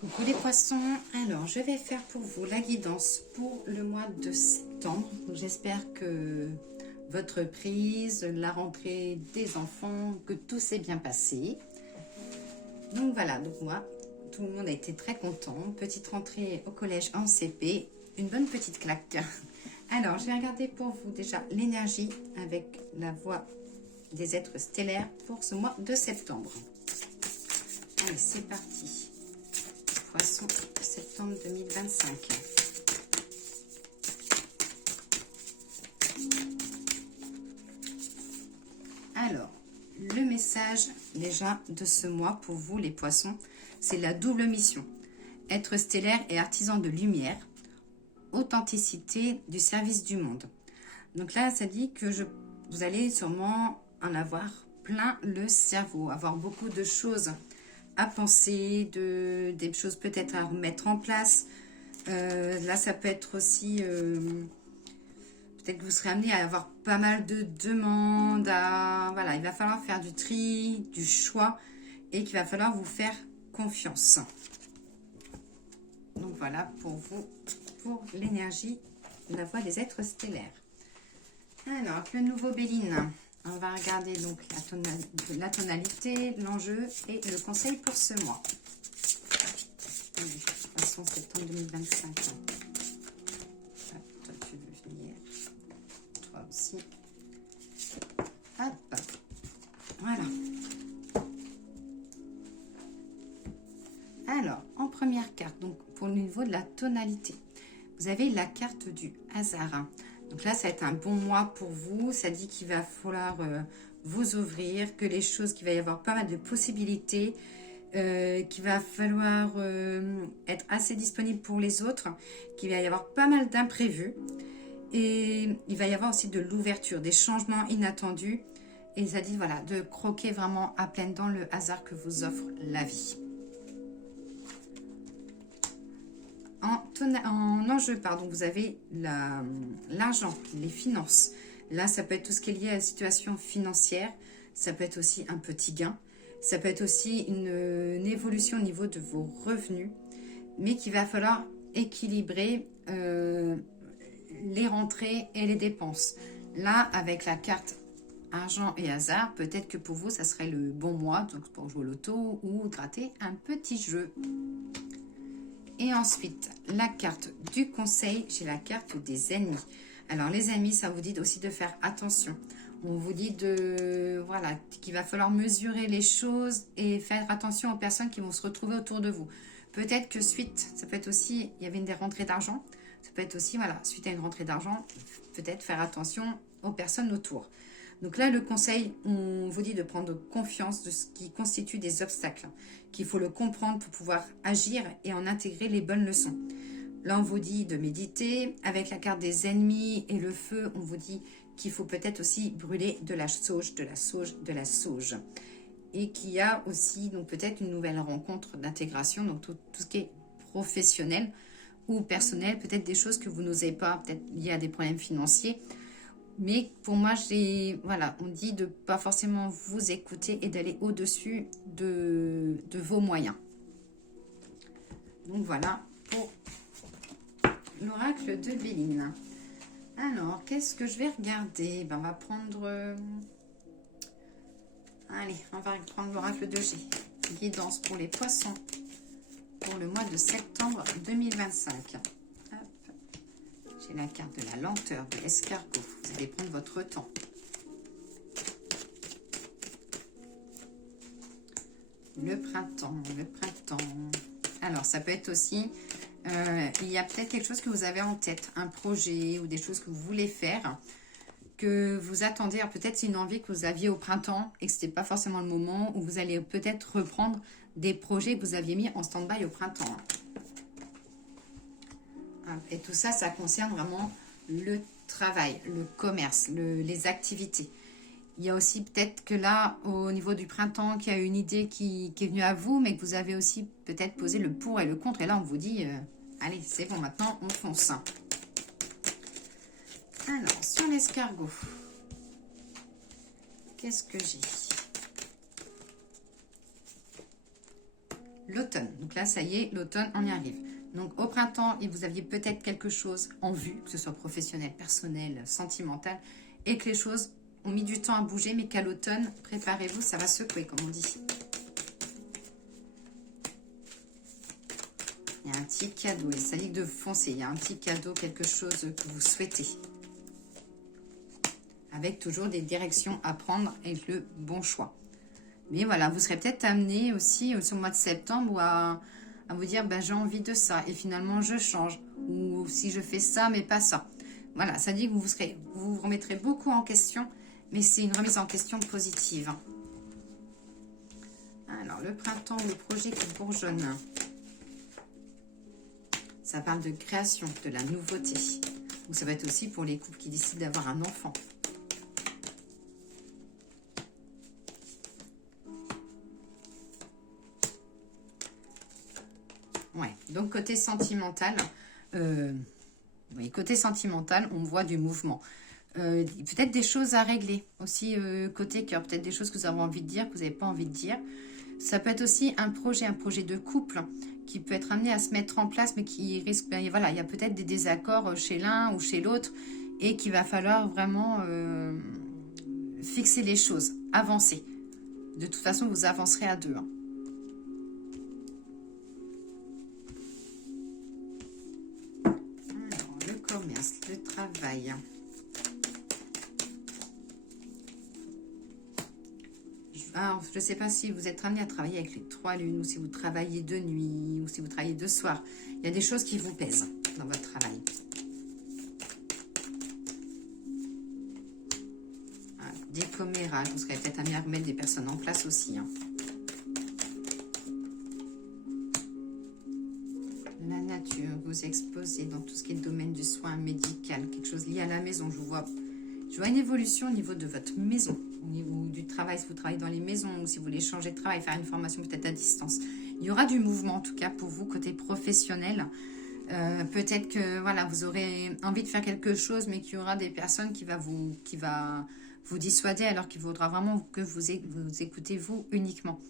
Coucou les poissons, alors je vais faire pour vous la guidance pour le mois de septembre. J'espère que votre prise, la rentrée des enfants, que tout s'est bien passé. Donc voilà, donc moi, tout le monde a été très content. Petite rentrée au collège en CP, une bonne petite claque. Alors je vais regarder pour vous déjà l'énergie avec la voix des êtres stellaires pour ce mois de septembre. Allez, c'est parti. Poisson, septembre 2025. Alors, le message déjà de ce mois pour vous les poissons, c'est la double mission. Être stellaire et artisan de lumière, authenticité du service du monde. Donc là, ça dit que vous allez sûrement en avoir plein le cerveau, avoir beaucoup de choses à penser, des choses peut-être à remettre en place. Là, ça peut être aussi, peut-être que vous serez amené à avoir pas mal de demandes. Voilà, il va falloir faire du tri, du choix, et qu'il va falloir vous faire confiance. Donc voilà pour vous, pour l'énergie de la voix des êtres stellaires. Alors, le nouveau Béline. On va regarder donc la tonalité, l'enjeu et le conseil pour ce mois. Allez, façon septembre 2025. Hop, toi tu veux venir. Toi aussi. Hop. Voilà. Alors, en première carte, donc pour le niveau de la tonalité, vous avez la carte du hasard. Donc là, ça va être un bon mois pour vous. Ça dit qu'il va falloir vous ouvrir, que les choses, qu'il va y avoir pas mal de possibilités, qu'il va falloir être assez disponible pour les autres, qu'il va y avoir pas mal d'imprévus. Et il va y avoir aussi de l'ouverture, des changements inattendus. Et ça dit, voilà, de croquer vraiment à pleines dents le hasard que vous offre la vie. En enjeu, pardon, vous avez l'argent, les finances. Là, ça peut être tout ce qui est lié à la situation financière. Ça peut être aussi un petit gain. Ça peut être aussi une évolution au niveau de vos revenus. Mais qu'il va falloir équilibrer les rentrées et les dépenses. Là, avec la carte argent et hasard, peut-être que pour vous, ça serait le bon mois donc pour jouer au loto ou gratter un petit jeu. Et ensuite, la carte du conseil, j'ai la carte des ennemis. Alors, les amis, ça vous dit aussi de faire attention. On vous dit voilà, qu'il va falloir mesurer les choses et faire attention aux personnes qui vont se retrouver autour de vous. Peut-être que ça peut être aussi, il y avait des rentrées d'argent. Ça peut être aussi, voilà, suite à une rentrée d'argent, peut-être faire attention aux personnes autour. Donc là, le conseil, on vous dit de prendre confiance de ce qui constitue des obstacles, qu'il faut le comprendre pour pouvoir agir et en intégrer les bonnes leçons. Là, on vous dit de méditer. Avec la carte des ennemis et le feu, on vous dit qu'il faut peut-être aussi brûler de la sauge, de la sauge, de la sauge. Et qu'il y a aussi donc peut-être une nouvelle rencontre d'intégration, donc tout ce qui est professionnel ou personnel, peut-être des choses que vous n'osez pas, peut-être liées à des problèmes financiers. Mais pour moi, voilà, on dit de ne pas forcément vous écouter et d'aller au-dessus de vos moyens. Donc voilà pour l'oracle de Béline. Alors, qu'est-ce que je vais regarder? On va prendre... Allez, on va prendre l'oracle de G. Guidance pour les poissons pour le mois de septembre 2025. J'ai la carte de la lenteur, de l'escargot. Vous allez prendre votre temps. Le printemps, le printemps. Alors, ça peut être aussi... il y a peut-être quelque chose que vous avez en tête, un projet ou des choses que vous voulez faire, que vous attendez. Peut-être c'est une envie que vous aviez au printemps et que ce n'était pas forcément le moment, où vous allez peut-être reprendre des projets que vous aviez mis en stand-by au printemps. Et tout ça, ça concerne vraiment le travail, le commerce, les activités. Il y a aussi peut-être que là, au niveau du printemps, qu'il y a une idée qui est venue à vous, mais que vous avez aussi peut-être posé le pour et le contre. Et là, on vous dit, allez, c'est bon, maintenant, on fonce. Alors, sur l'escargot, qu'est-ce que j'ai? l'automne. Donc là, ça y est, l'automne, on y arrive. Donc au printemps, vous aviez peut-être quelque chose en vue, que ce soit professionnel, personnel, sentimental, et que les choses ont mis du temps à bouger, mais qu'à l'automne, préparez-vous, ça va secouer, comme on dit. Il y a un petit cadeau, et ça dit de foncer, il y a un petit cadeau, quelque chose que vous souhaitez. Avec toujours des directions à prendre et le bon choix. Mais voilà, vous serez peut-être amené aussi au mois de septembre à vous dire, ben, j'ai envie de ça et finalement je change. Ou si je fais ça, mais pas ça. Voilà, ça dit que vous vous remettrez beaucoup en question, mais c'est une remise en question positive. Alors, le printemps ou le projet qui bourgeonne. Ça parle de création, de la nouveauté. Ou ça va être aussi pour les couples qui décident d'avoir un enfant. Ouais, donc côté sentimental, oui, côté sentimental, on voit du mouvement. Peut-être des choses à régler aussi côté cœur, peut-être des choses que vous avez envie de dire, que vous n'avez pas envie de dire. Ça peut être aussi un projet de couple qui peut être amené à se mettre en place, mais qui risque, ben, voilà, il y a peut-être des désaccords chez l'un ou chez l'autre, et qu'il va falloir vraiment fixer les choses, avancer. De toute façon, vous avancerez à deux. Hein. Alors, le commerce, le travail. Alors, je ne sais pas si vous êtes amené à travailler avec les 3 lunes, ou si vous travaillez de nuit, ou si vous travaillez de soir. Il y a des choses qui vous pèsent dans votre travail. Voilà, des commérages, vous serez peut-être amené à remettre des personnes en place aussi. Hein. La nature, vous exposez dans tout ce qui est le domaine du soin médical, quelque chose lié à la maison. Je vois une évolution au niveau de votre maison. Au niveau du travail, si vous travaillez dans les maisons ou si vous voulez changer de travail, faire une formation peut-être à distance. Il y aura du mouvement en tout cas pour vous côté professionnel. Peut-être que voilà, vous aurez envie de faire quelque chose, mais qu'il y aura des personnes qui va vous dissuader, alors qu'il faudra vraiment que vous écoutez vous uniquement.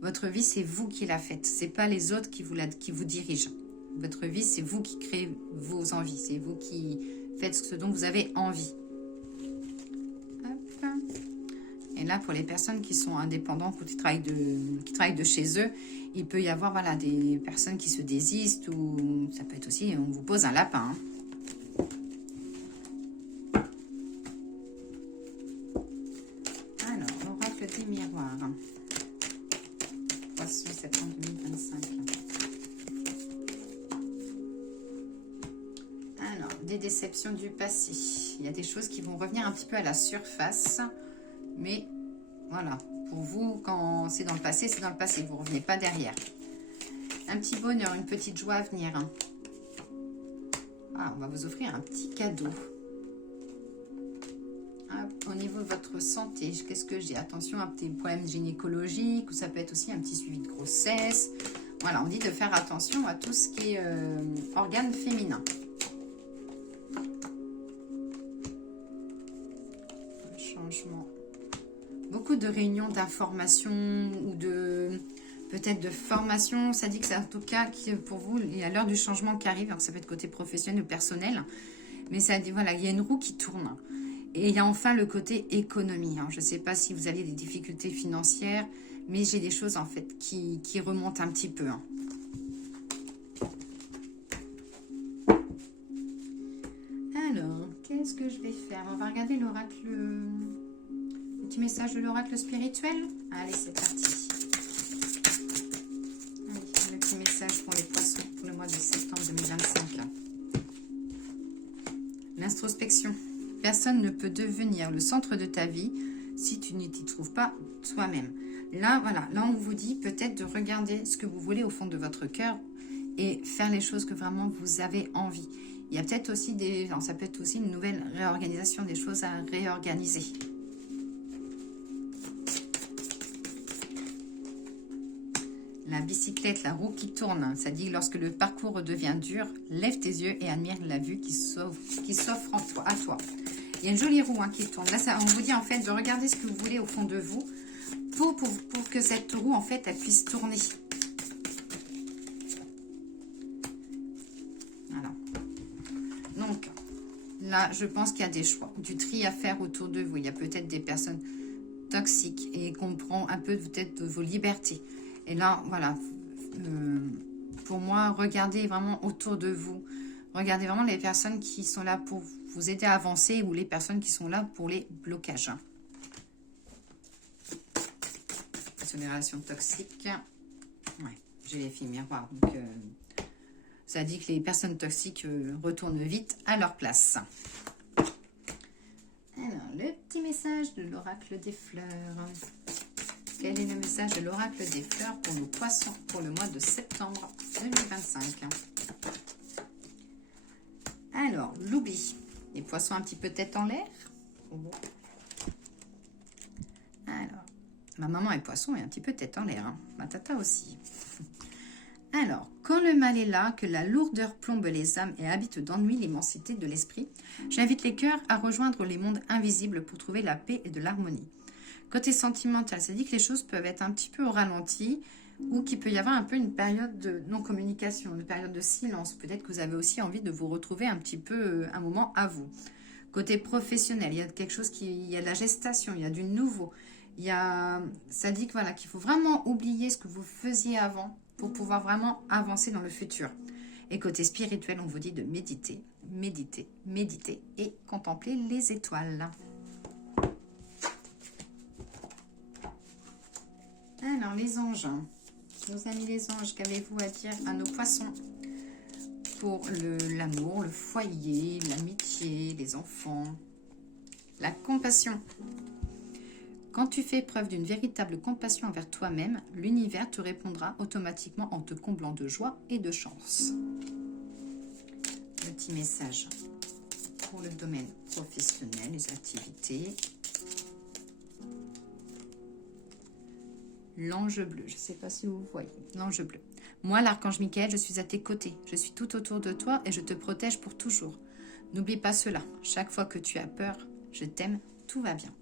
Votre vie, c'est vous qui la faites. C'est pas les autres qui vous dirigent. Votre vie, c'est vous qui créez vos envies. C'est vous qui faites ce dont vous avez envie. Et là, pour les personnes qui sont indépendantes ou qui travaillent de chez eux, il peut y avoir voilà, des personnes qui se désistent, ou ça peut être aussi, on vous pose un lapin. Hein. Alors, l'oracle des miroirs. Poisson, septembre 2025. Alors, des déceptions du passé. Il y a des choses qui vont revenir un petit peu à la surface. Mais voilà, pour vous, quand c'est dans le passé, c'est dans le passé. Vous ne revenez pas derrière. Un petit bonheur, une petite joie à venir. Hein. Ah, on va vous offrir un petit cadeau. Hop, au niveau de votre santé, qu'est-ce que j'ai? Attention à des problèmes gynécologiques, ou ça peut être aussi un petit suivi de grossesse. Voilà, on dit de faire attention à tout ce qui est organes féminins. Changement. Beaucoup de réunions d'information ou peut-être de formation. Ça dit que c'est en tout cas pour vous, il y a l'heure du changement qui arrive. Alors ça peut être côté professionnel ou personnel. Mais ça dit, voilà, il y a une roue qui tourne. Et il y a enfin le côté économie. Hein. Je ne sais pas si vous aviez des difficultés financières, mais j'ai des choses en fait qui remontent un petit peu. Hein. Alors, qu'est-ce que je vais faire? On va regarder l'oracle... Petit message de l'oracle spirituel. Allez, c'est parti. Allez, le petit message pour les poissons pour le mois de septembre 2025. L'introspection. Personne ne peut devenir le centre de ta vie si tu ne t'y trouves pas toi-même. Là, voilà, là on vous dit peut-être de regarder ce que vous voulez au fond de votre cœur et faire les choses que vraiment vous avez envie. Il y a peut-être aussi ça peut être aussi une nouvelle réorganisation, des choses à réorganiser. La bicyclette, la roue qui tourne, ça dit lorsque le parcours devient dur, lève tes yeux et admire la vue qui s'offre à toi. Il y a une jolie roue qui tourne. Là, on vous dit en fait de regarder ce que vous voulez au fond de vous pour que cette roue en fait elle puisse tourner. là, je pense qu'il y a des choix, du tri à faire autour de vous. Il y a peut-être des personnes toxiques et qu'on prend un peu peut-être de vos libertés. Et là, voilà, pour moi, regardez vraiment autour de vous. Regardez vraiment les personnes qui sont là pour vous aider à avancer ou les personnes qui sont là pour les blocages. Sur les relations toxiques. Ouais, j'ai les filles miroirs. Donc, ça dit que les personnes toxiques retournent vite à leur place. Alors, le petit message de l'oracle des fleurs. Quel est le message de l'oracle des fleurs pour nos poissons pour le mois de septembre 2025? Alors, l'oubli. Les poissons un petit peu tête en l'air. Alors, ma maman est poisson et un petit peu tête en l'air. Hein. Ma tata aussi. Alors, quand le mal est là, que la lourdeur plombe les âmes et habite d'ennui l'immensité de l'esprit, j'invite les cœurs à rejoindre les mondes invisibles pour trouver la paix et de l'harmonie. Côté sentimental, ça dit que les choses peuvent être un petit peu au ralenti ou qu'il peut y avoir un peu une période de non-communication, une période de silence. Peut-être que vous avez aussi envie de vous retrouver un petit peu un moment à vous. Côté professionnel, il y a quelque chose il y a de la gestation, il y a du nouveau. Ça dit que voilà, qu'il faut vraiment oublier ce que vous faisiez avant pour pouvoir vraiment avancer dans le futur. Et côté spirituel, on vous dit de méditer, méditer, méditer et contempler les étoiles. Alors, les anges, nos amis les anges, qu'avez-vous à dire à nos poissons pour l'amour, le foyer, l'amitié, les enfants, la compassion? Quand tu fais preuve d'une véritable compassion envers toi-même, l'univers te répondra automatiquement en te comblant de joie et de chance. Petit message pour le domaine professionnel, les activités. L'ange bleu, je ne sais pas si vous voyez, l'ange bleu. Moi, l'archange Michael, je suis à tes côtés. Je suis tout autour de toi et je te protège pour toujours. N'oublie pas cela. Chaque fois que tu as peur, je t'aime, tout va bien.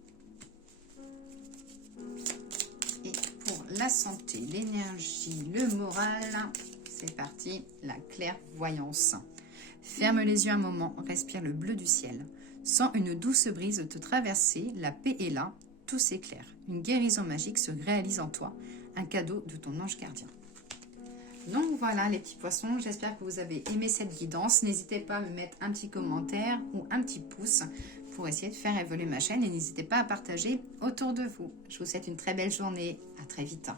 Et pour la santé, l'énergie, le moral, c'est parti, la clairvoyance. Ferme les yeux un moment, respire le bleu du ciel. Sens une douce brise te traverser, la paix est là, tout s'éclaire. Une guérison magique se réalise en toi, un cadeau de ton ange gardien. Donc voilà les petits poissons, j'espère que vous avez aimé cette guidance. N'hésitez pas à me mettre un petit commentaire ou un petit pouce pour essayer de faire évoluer ma chaîne et n'hésitez pas à partager autour de vous. Je vous souhaite une très belle journée, à très vite.